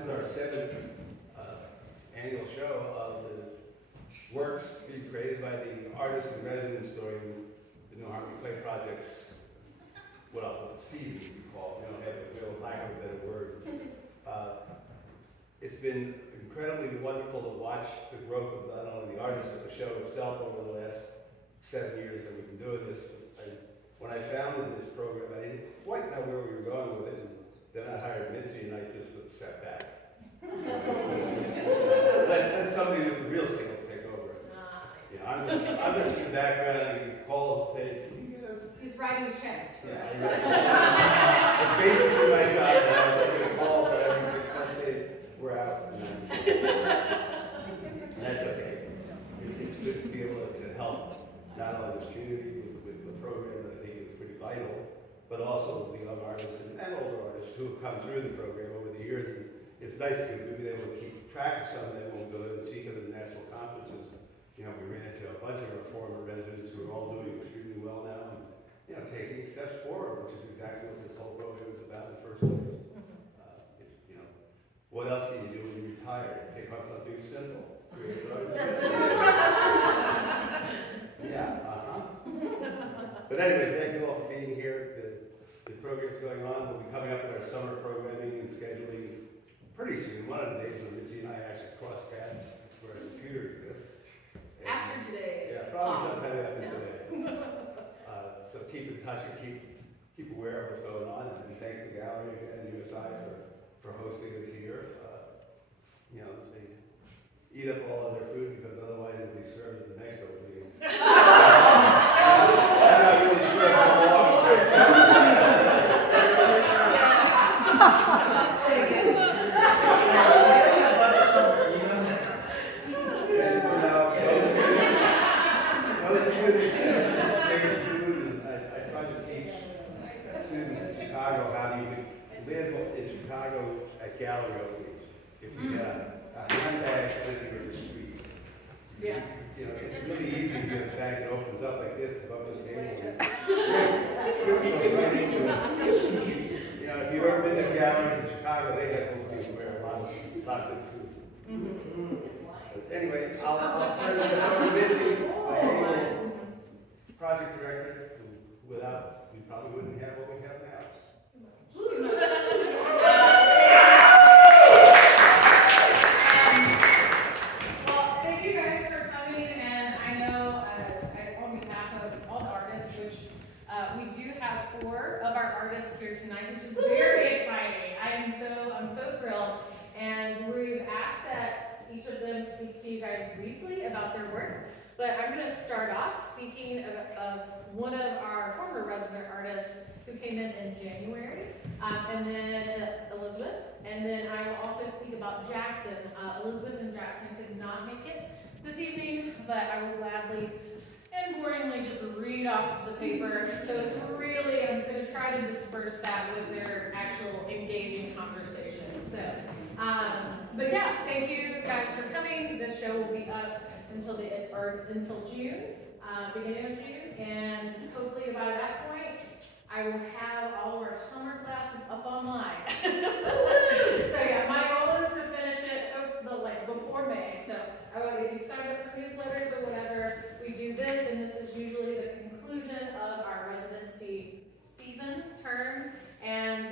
this is our 7th annual show of the works being created by the artists in residence during the New Harmony Clay Project's, well, season we call it, we don't lack of a better word. It's been incredibly wonderful to watch the growth of not only the artists, but the show itself over the last 7 years that we've been doing this. When I founded this program, I didn't quite know where we were going with it, and then I hired Mitzi and I just sat back. Let somebody with the real skills take over. I'm just in the background and calls and say, can you get us? He's writing checks for us. It's basically my job now. I was going to call, but every 6 months say, we're out. And that's okay. It's good to be able to help not only this community with the program that I think is pretty vital, but also with the young artists and older artists who have come through the program over the years. And it's nice because we've been able to keep track of some of them when we go to see the national conferences. We ran into a bunch of our former residents who are all doing extremely well now and, taking steps forward, which is exactly what this whole program is about in the first place. What else do you do when you retire? Take on something simple. Create arts. But anyway, thank you all for being here. The program's going on. We'll be coming up with our summer programming and scheduling pretty soon. One of the days when Mitzi and I actually cross paths where a computer exists. After today. Yeah, probably sometime after today. So keep in touch and keep aware of what's going on. And thank the gallery and USI for hosting us here. They eat up all of their food because otherwise it'll be served at the next opening. I'm not really sure how long this at gallery openings. If you get a handbag sitting in the street, it's really easy to get a bag that opens up like this above the table. If you've ever been to galleries in Chicago, they have openings where a lot of good food. But anyway, I'll turn it over to Mitzi, the project director, who without, we probably wouldn't have what we have now. We do have 4 of our artists here tonight, which is very exciting. I'm so thrilled. And we've asked that each of them speak to you guys briefly about their work. But I'm going to start off speaking of one of our former resident artists who came in January, and then Elizabeth. And then I will also speak about Jackson. Elizabeth and Jackson could not make it this evening, but I will gladly and boringly just read off the paper. So it's really, I'm going to try to disperse that with their actual engaging conversation. So, but yeah, thank you guys for coming. This show will be up until June, beginning of June, and hopefully by that point, I will have all of our summer classes up online. So yeah, my goal is to finish it before May. So if you've signed up for newsletters or whatever, we do this, and this is usually the conclusion of our residency season term. And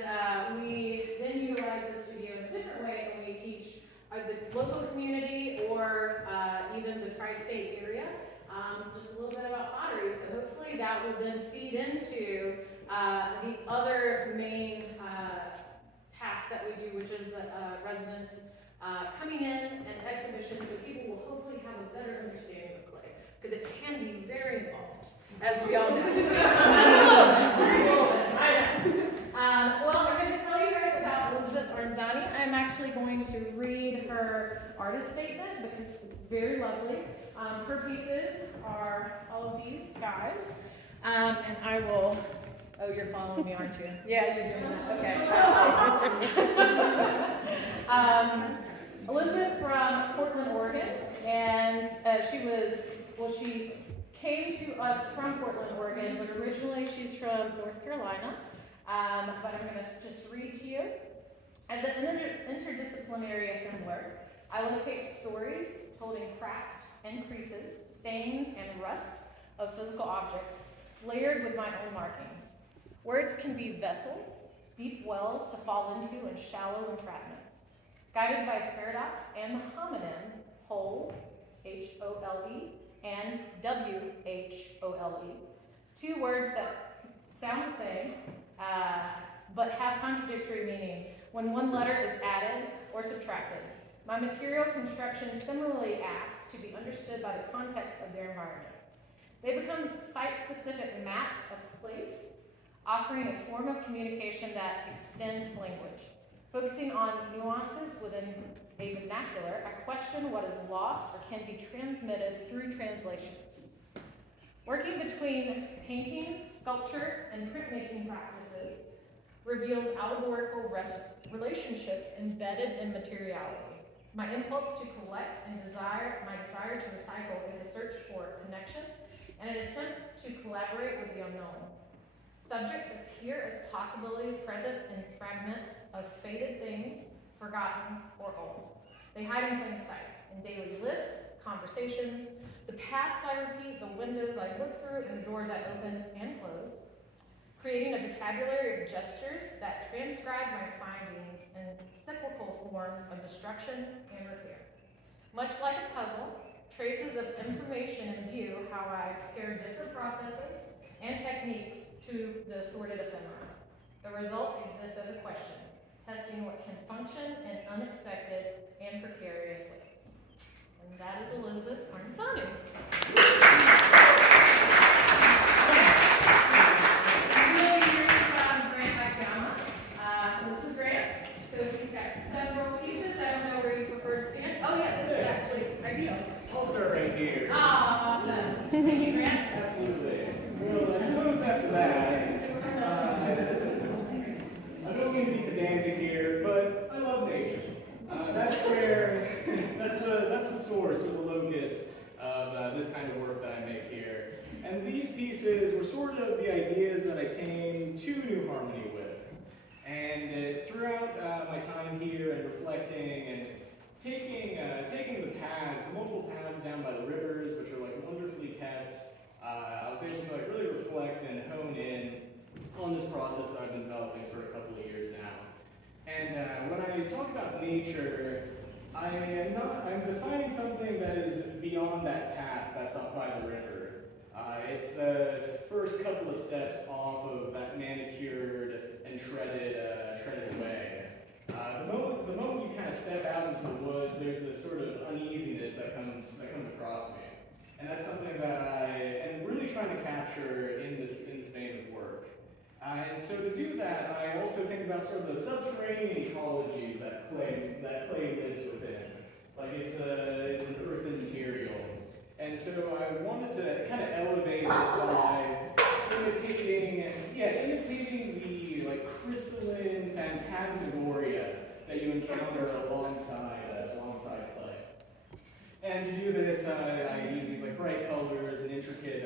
we then utilize the studio in a different way when we teach the local community or even the tri-state area. Just a little bit about pottery. So hopefully that will then feed into the other main task that we do, which is the residents coming in and exhibition, so people will hopefully have a better understanding of clay, because it can be very involved, as we all know. Well, I'm going to tell you guys about Elizabeth Arzani. I'm actually going to read her artist statement because it's very lovely. Her pieces are all of these guys, and I will. Oh, you're following me, aren't you? Yeah, you're doing that. Okay. Elizabeth's from Portland, Oregon, and she came to us from Portland, Oregon, but originally she's from North Carolina. But I'm going to just read to you. As an interdisciplinary assembler, I locate stories holding cracks and creases, stains and rust of physical objects, layered with my own marking. Words can be vessels, deep wells to fall into and shallow entrapments, guided by paradox and the homonym whole, H-O-L-E, and W-H-O-L-E, two words that sound the same, but have contradictory meaning when one letter is added or subtracted. My material construction similarly asks to be understood by the context of their environment. They become site-specific maps of place, offering a form of communication that extend language. Focusing on nuances within a vernacular, I question what is lost or can be transmitted through translations. Working between painting, sculpture, and printmaking practices reveals allegorical relationships embedded in materiality. My impulse to collect and my desire to recycle is a search for connection and an attempt to collaborate with the unknown. Subjects appear as possibilities present in fragments of faded things, forgotten or old. They hide in plain sight, in daily lists, conversations, the paths I repeat, the windows I look through, and the doors I open and close, creating a vocabulary of gestures that transcribe my findings in cyclical forms of destruction and repair. Much like a puzzle, traces of information imbue how I pair different processes and techniques to the assorted ephemera. The result exists as a question, testing what can function in unexpected and precarious ways. And that is Elizabeth Arzani. Really hearing from Grant Akiyama. This is Grant. So he's got several pieces. I don't know where you prefer to stand. Oh yeah, this is actually ideal. I'll start right here. Oh, awesome. Thank you, Grant. Absolutely. Well, I suppose after that, I don't mean to be pedantic here, but I love nature. That's the source or the locus of this kind of work that I make here. And these pieces were sort of the ideas that I came to New Harmony with. And throughout my time here and reflecting and taking the paths, the multiple paths down by the rivers, which are like wonderfully kept, I was able to like really reflect and hone in on this process that I've been developing for a couple of years now. And when I talk about nature, I'm defining something that is beyond that path that's up by the river. It's the first couple of steps off of that manicured and treaded way. The moment you kind of step out into the woods, there's this sort of uneasiness that comes across me. And that's something that I am really trying to capture in this vein of work. And so to do that, I also think about sort of the subterranean ecologies that clay lives within. Like it's an earthen material. And so I wanted to kind of elevate it by imitating the like crystalline phantasmagoria that you encounter alongside clay. And to do this, I use these like bright colors and intricate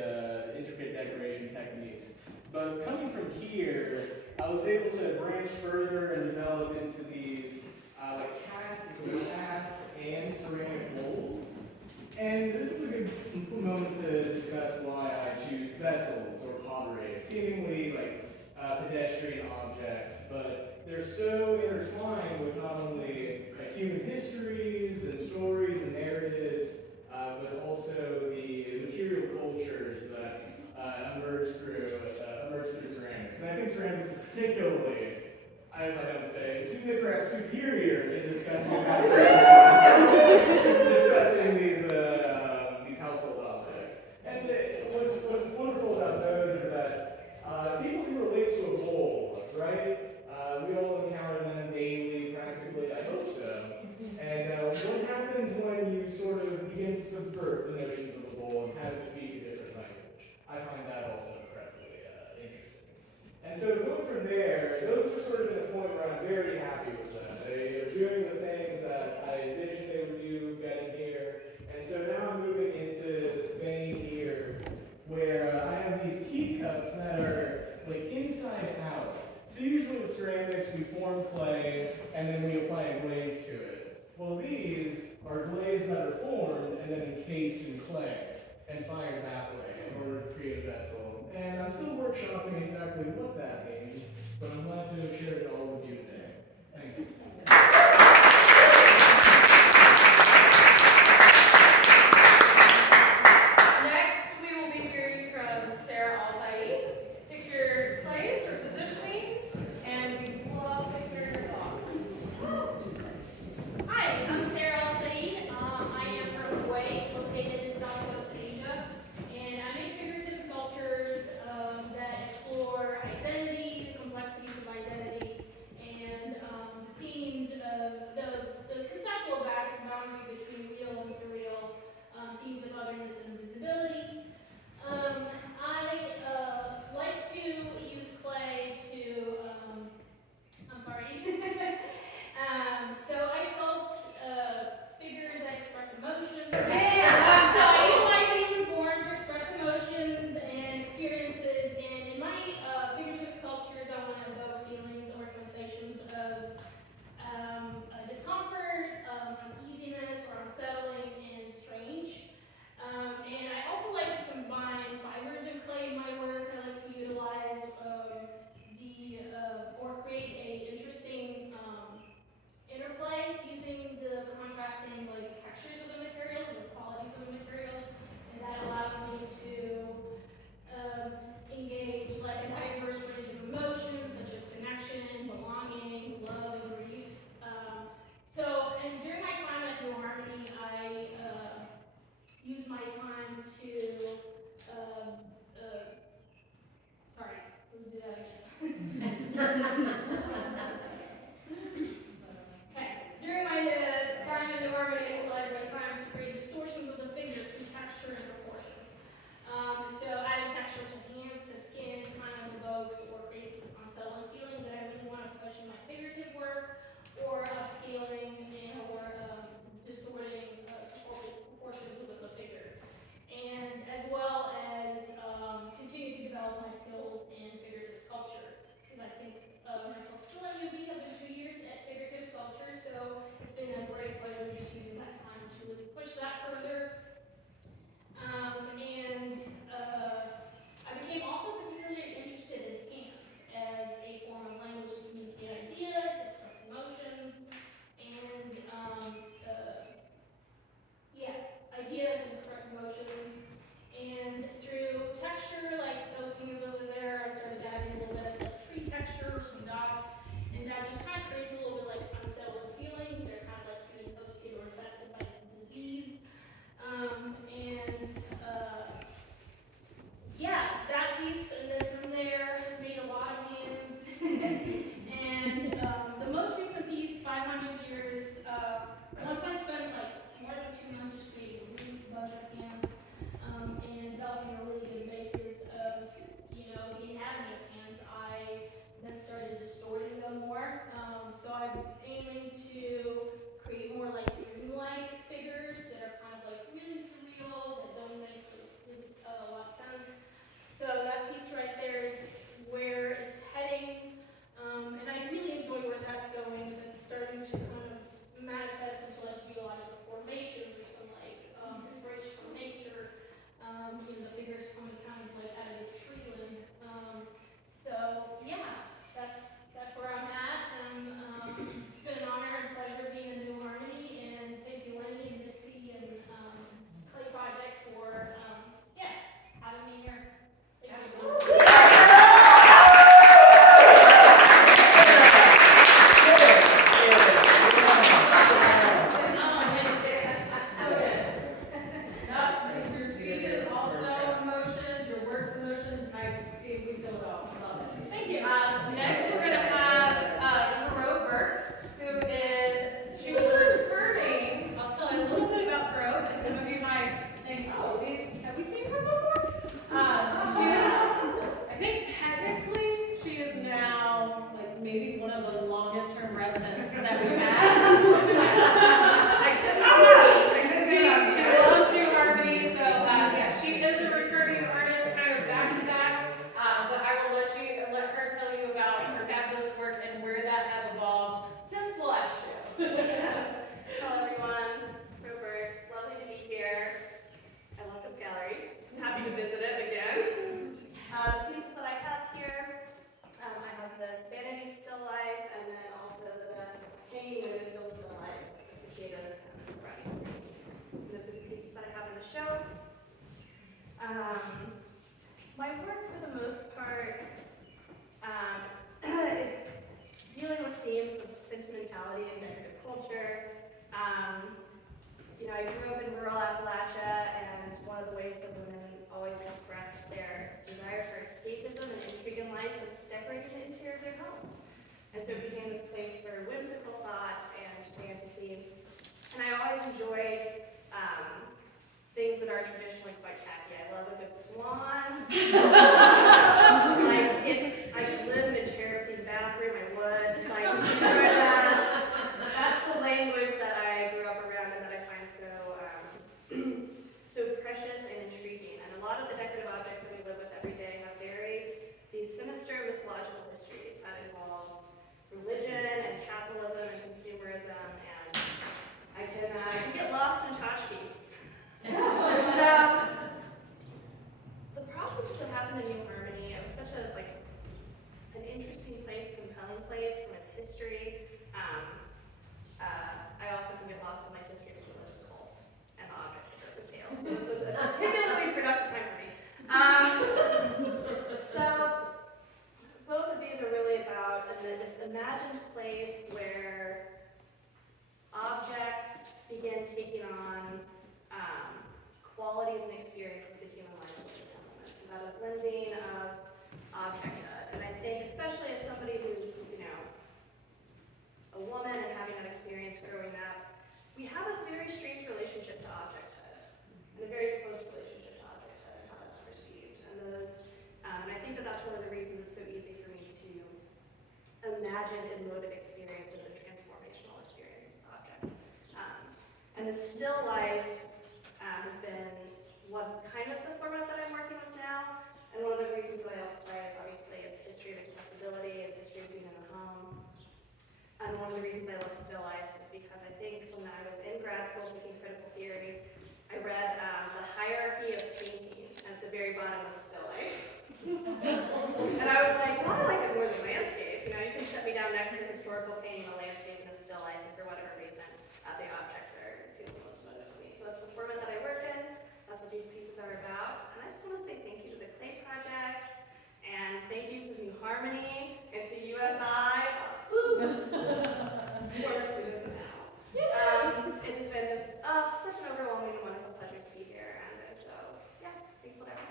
decoration techniques. But coming from here, I was able to branch further and develop into these like cast glass and ceramic molds. And this is a good moment to discuss why I choose vessels or pottery, seemingly like pedestrian objects, but they're so intertwined with not only like human histories and stories and narratives, but also the material cultures that emerge through ceramics. And I think ceramics is particularly, I don't say, perhaps superior in discussing these household objects. And what's wonderful about those is that people can relate to a bowl, right? We all encounter them daily, practically, I hope so. And what happens when you sort of begin to subvert the notions of a bowl and have it speak a different language? I find that also incredibly interesting. And so going from there, those are sort of at a point where I'm very happy with them. They are doing the things that I envisioned they would do getting here. And so now I'm moving into this vein here where I have these teacups that are like inside out. So usually with ceramics, we form clay and then and then encased in clay and fired that way in order to create a vessel. And I'm still workshopping exactly what that means, but I'm glad to have shared it all with you today. Thank you. Next, we will be hearing from Alsaied. Pick your place or positioning, and we love to hear your thoughts. Hi, I'm Alsaied. I am from Kuwait, located in Southwest Asia, and I make figurative sculptures that explore identity, the complexities of identity, and the themes Like, if I could live in a chair-themed bathroom, I would. Like, enjoy that. That's the language that I grew up around and that I find so precious and intriguing. And a lot of the decorative objects that we live with every day have these sinister mythological histories that involve religion and capitalism and consumerism, and I can get lost in tchotchke. So, the processes that happened in New Harmony, it was such an interesting place, compelling place from its history. I also can get lost in history of religious cults and the objects that those entail. So this was a particularly productive time for me. So both of these are really about this imagined place where objects begin taking on qualities and experiences that human life is become. It's about a blending of objecthood. And I think, especially as somebody who's, a woman and having that experience growing up, we have a very strange relationship to objecthood, and a very close relationship to objecthood and how that's perceived. And I think that's one of the reasons it's so easy for me to imagine emotive experiences and transformational experiences with objects. And the still life has been kind of the format that I'm working with now. And one of the reasons that I love play is obviously its history of accessibility, its history of being in the home. And one of the reasons I love still lifes is because I think when I was in grad school taking critical theory, I read the hierarchy of painting, and at the very bottom was still life. And I was like, well, I like it more than landscape. You can set me down next to historical painting, a landscape, and a still life, and for whatever reason, the objects feel most emotive to me. So that's the format that I work in. That's what these pieces are about. And I just want to say thank you to the Clay Project, and thank you to New Harmony, and to USI, former students and now. It has been just such an overwhelming and wonderful pleasure to be here, and so, yeah, thankful to everyone.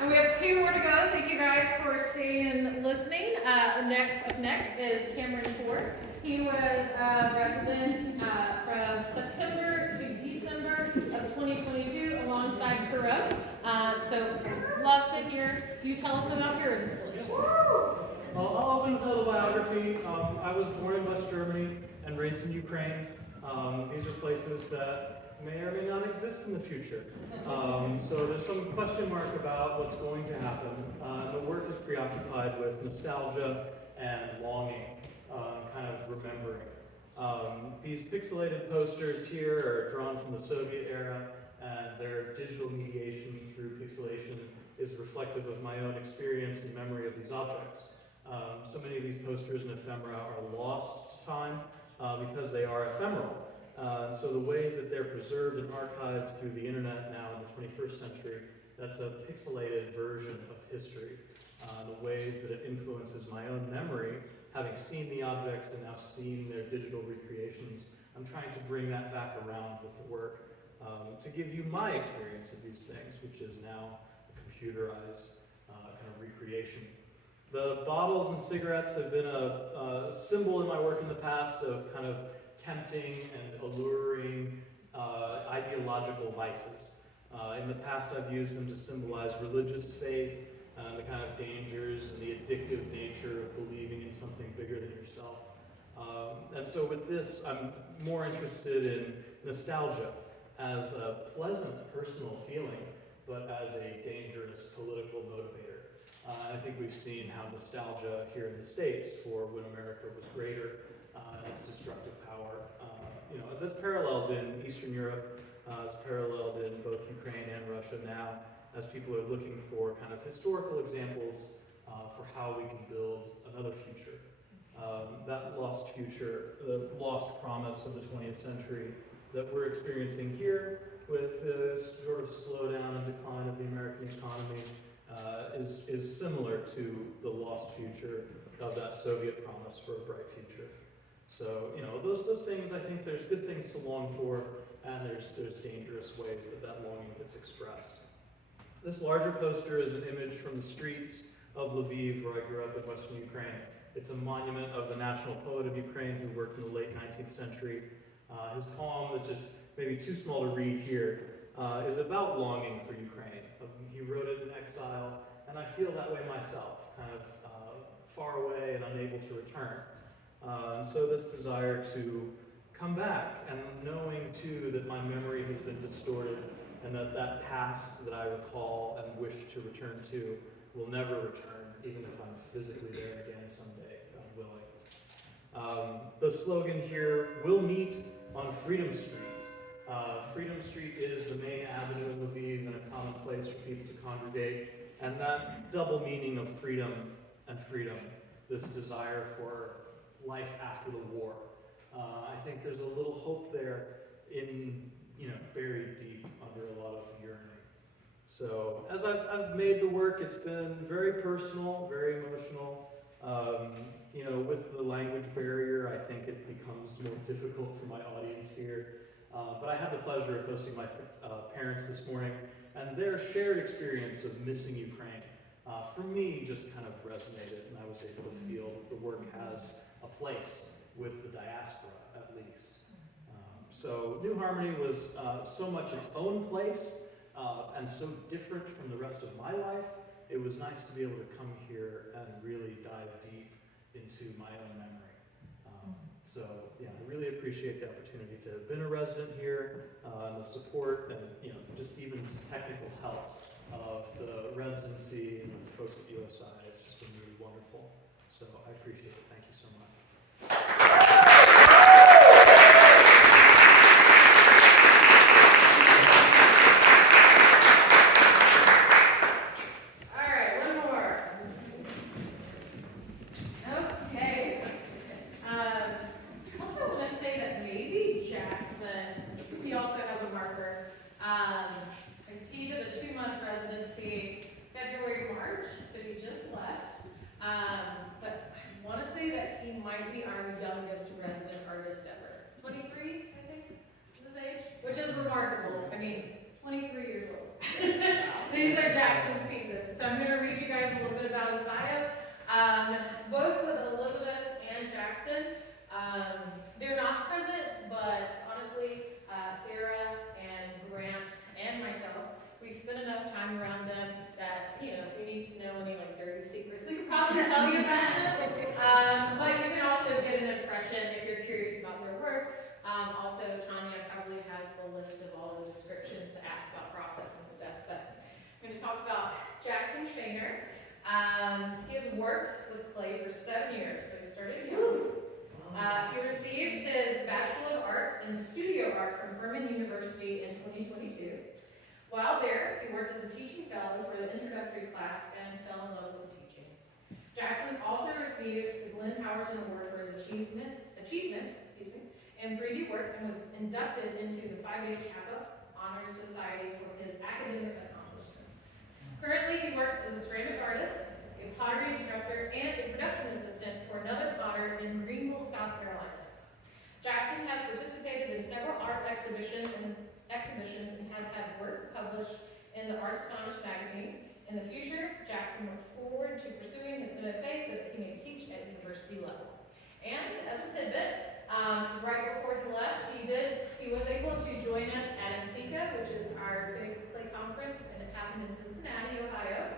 And we have 2 more to go. Thank you guys for staying and listening. Up next is Cameron Ford. He was a resident from September to December of 2022 alongside Caro. So love to hear you tell us about your installation. I'll open with a little biography. I was born in West Germany and raised in Ukraine. These are places that may or may not exist in the future. So there's some question mark about what's going to happen. The work is preoccupied with nostalgia and longing, kind of remembering. These pixelated posters here are drawn from the Soviet era, and their digital mediation through pixelation is reflective of my own experience and memory of these objects. So many of these posters and ephemera are lost to time because they are ephemeral. So the ways that they're preserved and archived through the internet now in the 21st century, that's a pixelated version of history. The ways that it influences my own memory, having seen the objects and now seeing their digital recreations, I'm trying to bring that back around with the work to give you my experience of these things, which is now a computerized kind of recreation. The bottles and cigarettes have been a symbol in my work in the past of kind of tempting and alluring ideological vices. In the past, I've used them to symbolize religious faith, the kind of dangers and the addictive nature of believing in something bigger than yourself. And so with this, I'm more interested in nostalgia as a pleasant personal feeling, but as a dangerous political motivator. I think we've seen how nostalgia here in the States for when America was greater and its destructive power. That's paralleled in Eastern Europe. It's paralleled in both Ukraine and Russia now, as people are looking for kind of historical examples for how we can build another future. That lost future, the lost promise of the 20th century that we're experiencing here with the sort of slowdown and decline of the American economy is similar to the lost future of that Soviet promise for a bright future. So, those things, I think there's good things to long for, and there's dangerous ways that longing gets expressed. This larger poster is an image from the streets of Lviv, where I grew up in Western Ukraine. It's a monument of the national poet of Ukraine who worked in the late 19th century. His poem, which is maybe too small to read here, is about longing for Ukraine. He wrote it in exile, and I feel that way myself, kind of far away and unable to return. And so this desire to come back, and knowing too that my memory has been distorted, and that past that I recall and wish to return to will never return, even if I'm physically there again someday, God willing. The slogan here, "We'll meet on Freedom Street." Freedom Street is the main avenue in Lviv and a common place for people to congregate, and that double meaning of freedom and freedom, this desire for life after the war. I think there's a little hope there buried deep under a lot of yearning. So as I've made the work, it's been very personal, very emotional. With the language barrier, I think it becomes more difficult for my audience here. But I had the pleasure of hosting my parents this morning, and their shared experience of missing Ukraine, for me, just kind of resonated, and I was able to feel that the work has a place with the diaspora, at least. So New Harmony was so much its own place, and so different from the rest of my life. It was nice to be able to come here and really dive deep into my own memory. So yeah, I really appreciate the opportunity to have been a resident here, and the support and just technical help of the residency and the folks at USI. It's just been really wonderful. So I appreciate it. Thank you so much. He has worked with clay for 7 years, so he started young. He received his Bachelor of Arts in Studio Art from Penland University in 2022. While there, he worked as a teaching fellow for the introductory class and fell in love with teaching. Jackson also received the Glenn Howerton Award for his achievements in 3D work and was inducted into the Phi Beta Kappa Honors Society for his academic accomplishments. Currently, he works as a ceramic artist, a pottery instructor, and a production assistant for another potter in Greenville, South Carolina. Jackson has participated in several art exhibitions and has had work published in the Art Astonished magazine. In the future, Jackson looks forward to pursuing his MFA so that he may teach at university level. And as a tidbit, right before he left, he was able to join us at NCCA, which is our big clay conference, and it happened in Cincinnati, Ohio.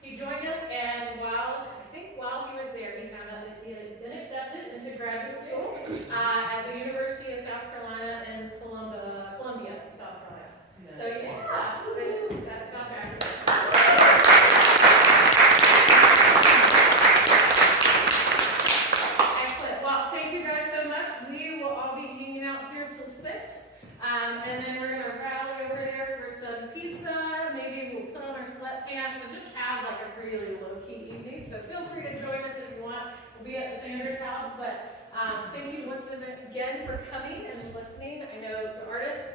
He joined us, and while he was there, he found out that he had been accepted into graduate school at the University of South Carolina in Columbia, South Carolina. So yeah, that's about Jackson. Excellent. Well, thank you guys so much. We will all be hanging out here till 6, and then we're gonna rally over there for some pizza. Maybe we'll put on our sweatpants and just have like a really low-key evening. So feel free to join us if you want. We'll be at Sanders' house, but thank you once again for coming and listening. I know the artists,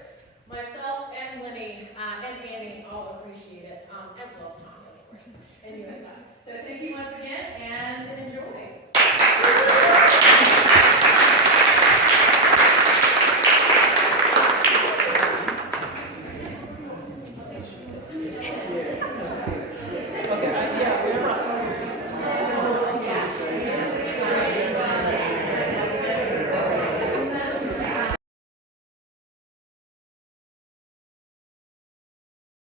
myself, and Lenny, and Annie all appreciate it, as well as Tom, of course, and USI.